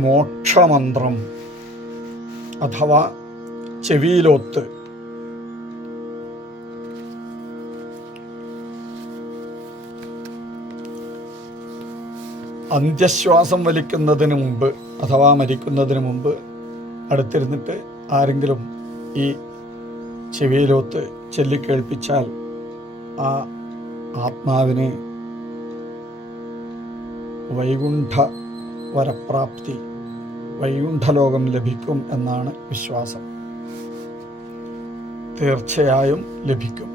മോക്ഷമന്ത്രം അഥവാ ചെവിയിലോത്ത്. അന്ത്യശ്വാസം വലിക്കുന്നതിന് മുമ്പ് അഥവാ മരിക്കുന്നതിന് മുമ്പ് അടുത്തിരുന്നിട്ട് ആരെങ്കിലും ഈ ചെവിയിലോത്ത് ചൊല്ലിക്കേൾപ്പിച്ചാൽ ആ ആത്മാവിന് വൈകുണ്ഠ വരപ്രാപ്തി, വൈകുണ്ഠലോകം ലഭിക്കും എന്നാണ് വിശ്വാസം. തീർച്ചയായും ലഭിക്കും.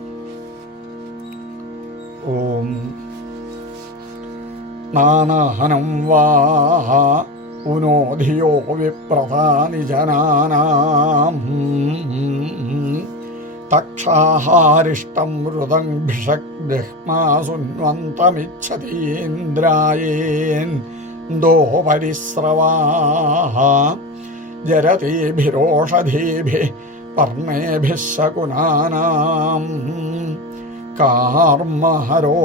ഓം നാനാഹനം വാ ഉനോധിയോ വിപ്രധാനി ജനാനാം തക്ഷാഹാരിഷ്ടം ഋതം ഭിഷക്മാസുന്വന്തമിച്ഛതീന്ദ്രായേൻ ദോ പരിസ്രവാഃ ജരതീഭിരോഷധീഭിഃ പർണേഭിഃ ശകുനാനാം കാർമഹരോ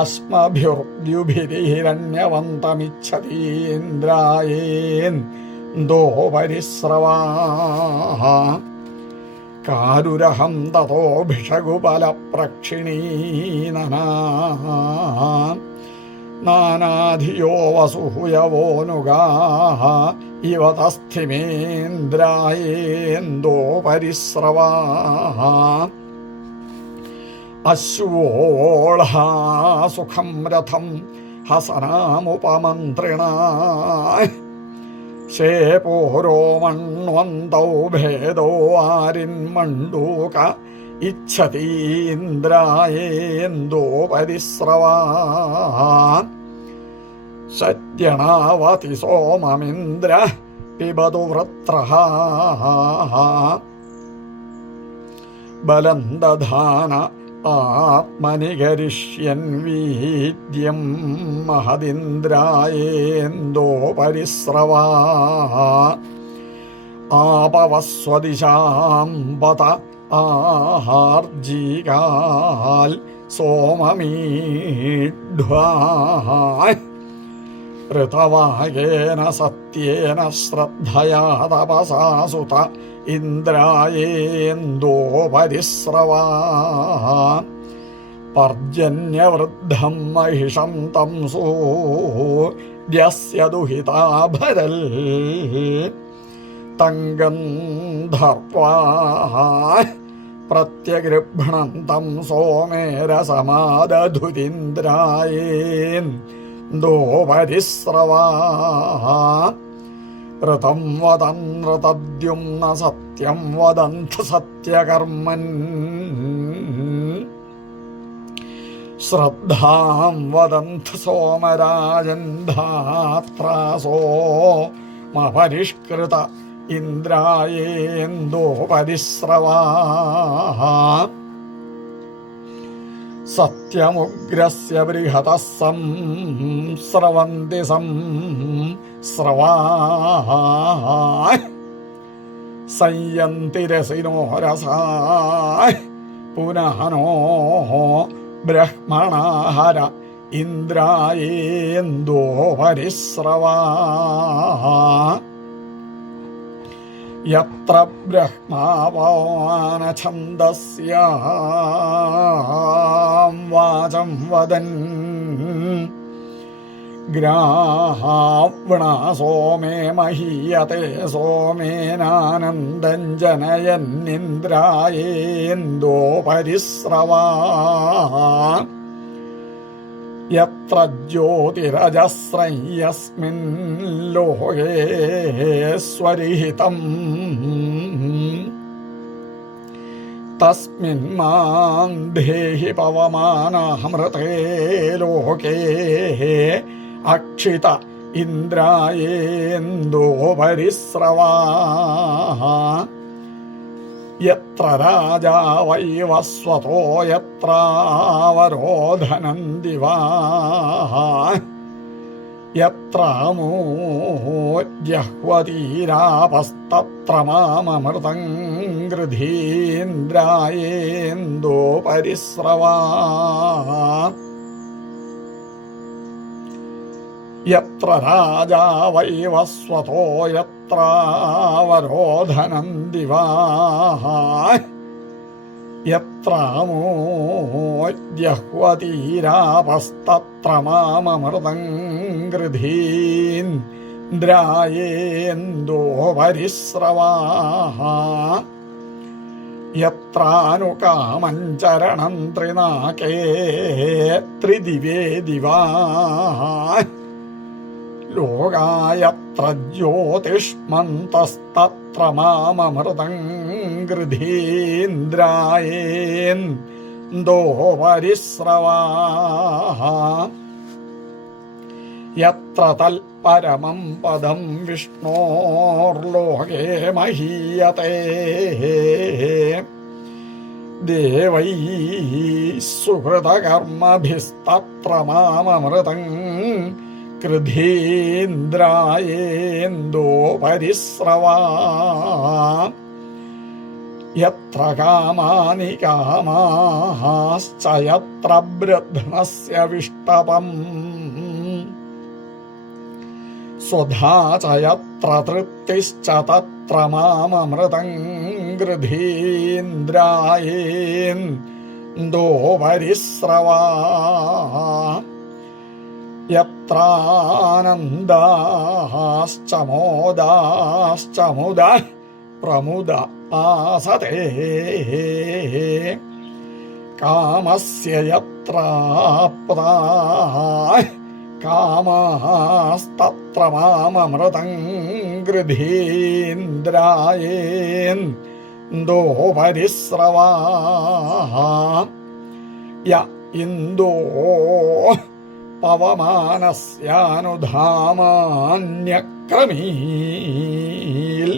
അസ്മഭിർദ്യുഭിരിഹിരണ്യവന്തമിച്ഛതീന്ദ്രായേൻ ദോ പരിസ്രവാഃ കാരുരഹം തതോ ഭിഷകുബലപ്രക്ഷിണീനനാ നാനാധിയോ വസുഹുയവോനുഗാഃ ഇവ തസ്ഥിമേന്ദ്രായേന്ദോ പരിസ്രവാഃ അശ്വോളഹാ സുഖം രഥം ഹസനാമുപമന്ത്രിണാ ശേപോരോ മണ്വന്തൗ ഭേദോ ആരിന്മണ്ഡൂക ഇച്ഛതീന്ദ്രായേന്ദോ പരിസ്രവാഃ സത്യണാവതി സോമമിന്ദ്ര പിബതു വൃത്രഃ ബലം ദധാന ആത്മനികരിഷ്യൻ വീര്യം മഹദിന്ദ്രായേന്ദോ പരിസ്രവാഃ ആപവസ്വദിശാം പത ആഹാർജീകാൽ സോമമീഢ്വാ ഋതവാഗേന സത്യേന ശ്രദ്ധയാ തപസാ സുത ഇന്ദ്രായേന്ദോ പരിസ്രവാഃ പർജന്യവൃദ്ധം മഹിഷം തം സൂര്യസ്യ ദുഹിതാഭരൽ തംഗന്ധർവാ പ്രത്യഗൃഭ്ണന്തം സോമേരസമാദധുരിന്ദ്രായേന്ദോ പരിസ്രവാഃ ഋതം വദൻ ഋതദ്യുമ്ന സത്യം വദന്ത സത്യകർമ്മൻ ശ്രദ്ധാം വദന്ത സോമരാജൻ ധാത്രാസോ മപരിഷ്കൃത ഇന്ദ്രായേന്ദോ പരിസ്രവാഃ സത്യമുഗ്രസ്യ ബൃഹതഃ സംസ്രവന്തി സംസ്രവാഃ സംയന്തി രസിനോ രസാഃ പുനഃനോ ബ്രഹ്മണാഹര ഇന്ദ്രായേന്ദോ പരിസ്രവാഃ യത്ര ബ്രഹ്മാവാനഛന്ദസ്യാം വാചം വദൻ ഗ്രാഹാവ്ണ സോമേ മഹീയത്തെ സോമേനാനന്ദം ജനയന്നിന്ദ്രായേന്ദോ പരിസ്രവാഃ യത്ര ജ്യോതിരജസ്രം യസ്മിൻ ലോകേ സ്വരിഹിതം തസ്മിൻ മാം ദേഹി പവമാനാമൃതേ ലോകേ അക്ഷിത ഇന്ദ്രായേന്ദോ പരിസ്രവാഃ യത്ര രാജാ വൈവസ്വതോ യത്രാവരോധനം ദിവാഃ യത്ര ജഹ്വതീരാപസ്തത്ര മാമമൃതം ഗൃധീന്ദ്രായേന്ദോ പരിസ്രവാഃ യത്ര രാജാ വൈവസ്വതോ യത്രാവരോധനം ദിവാ യത്രാമോദ്യഹ്വതീരാപസ്തത്ര മാമമൃതം ഗൃധീന്ദ്രായേന്തോ പരിസ്രവാഃ യത്രാനുകാമം ചരണം ത്രിനാകേ ത്രിദിവേ ദിവാ ലോകായത്ര ജ്യോതിഷ്മന്തസ്തത്ര മാമമൃതം ഗൃധീന്ദ്രായേന്തോ പരിസ്രവാഃ യത്ര തൽപരമം പദം വിഷ്ണോർലോകേ മഹീയതേ ദേവൈഃ സുഹൃതകർമ്മഭിസ്തത്ര മാമമൃതം ഗൃധീന്ദ്രായേന്തോ പരിസ്രവാഃ യത്ര കാമാനി കാമാശ്ച യത്ര ബൃധ്നസ്യ വിഷ്ടപം സ്വധാ ച യത്ര തൃപ്തിശ്ച തത്ര മാമമൃതം ഗൃധീന്ദ്രായേന്തോ പരിസ്രവാഃ യത്രാനന്ദാശ്ച മോദാശ്ച മുദഃ പ്രമുദ ആസതേ കാമസ്യ യത്രാപ്താ കാമാസ്തത്ര മാമമൃതം ഗൃധീന്ദ്രായേന്തോ പരിസ്രവാഃ യ ഇന്തോ പവമാനസ്യാനുധാമാന്യക്രമീൽ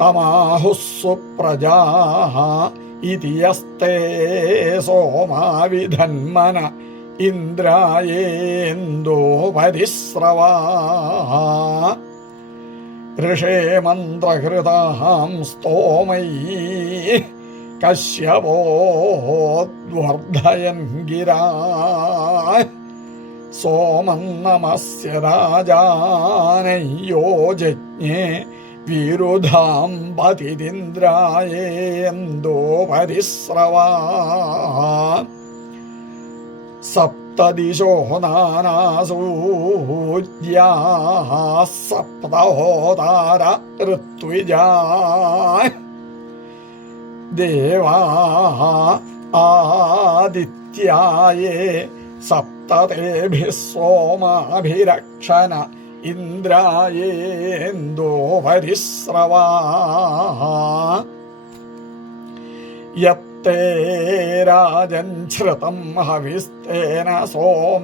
തമാഹുഃ സുപ്രജാഃ ഇതി യസ്തേ സോമാവിധന്മന ഇന്ദ്രായേന്തോ പരിസ്രവാഃ ഋഷേ മന്ത്രഹൃതാം സ്തോമൈഃ കശ്യപോദ്വർദ്ധയൻ ഗിരാ സോമം നമസ്യ രാജാനയ്യോ ജജ്ഞേ വിരുധാം പതിരിന്ദ്രായേന്തോ പരിസ്രവാഃ സപ്തദിശോ നാനാസൂര്യാഃ സപ്തഹോതാര ഋത്വിജാഃ ദേവാഃ ആദിത്യായേ സപ്തതേഭിः സോമാഭിരക്ഷണ ഇന്ദ്രായേന്തോ പരിസ്രവാഃ യത്തേ രാജൻ ശ്രുതം ഹവിസ്തേന സോമാഭിരക്ഷണാഃ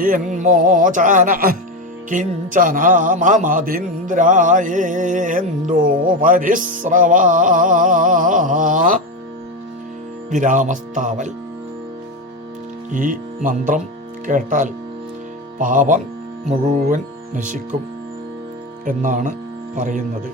അരാതീവാമാനസ്താരീന്മോചന കിഞ്ചന മമതിന്ദ്രായേന്തോ പരിസ്രവാഃ. വിരാമസ്ഥാവൽ. ഈ മന്ത്രം കേട്ടാൽ പാപം മുഴുവൻ നശിക്കും എന്നാണ് പറയുന്നത്.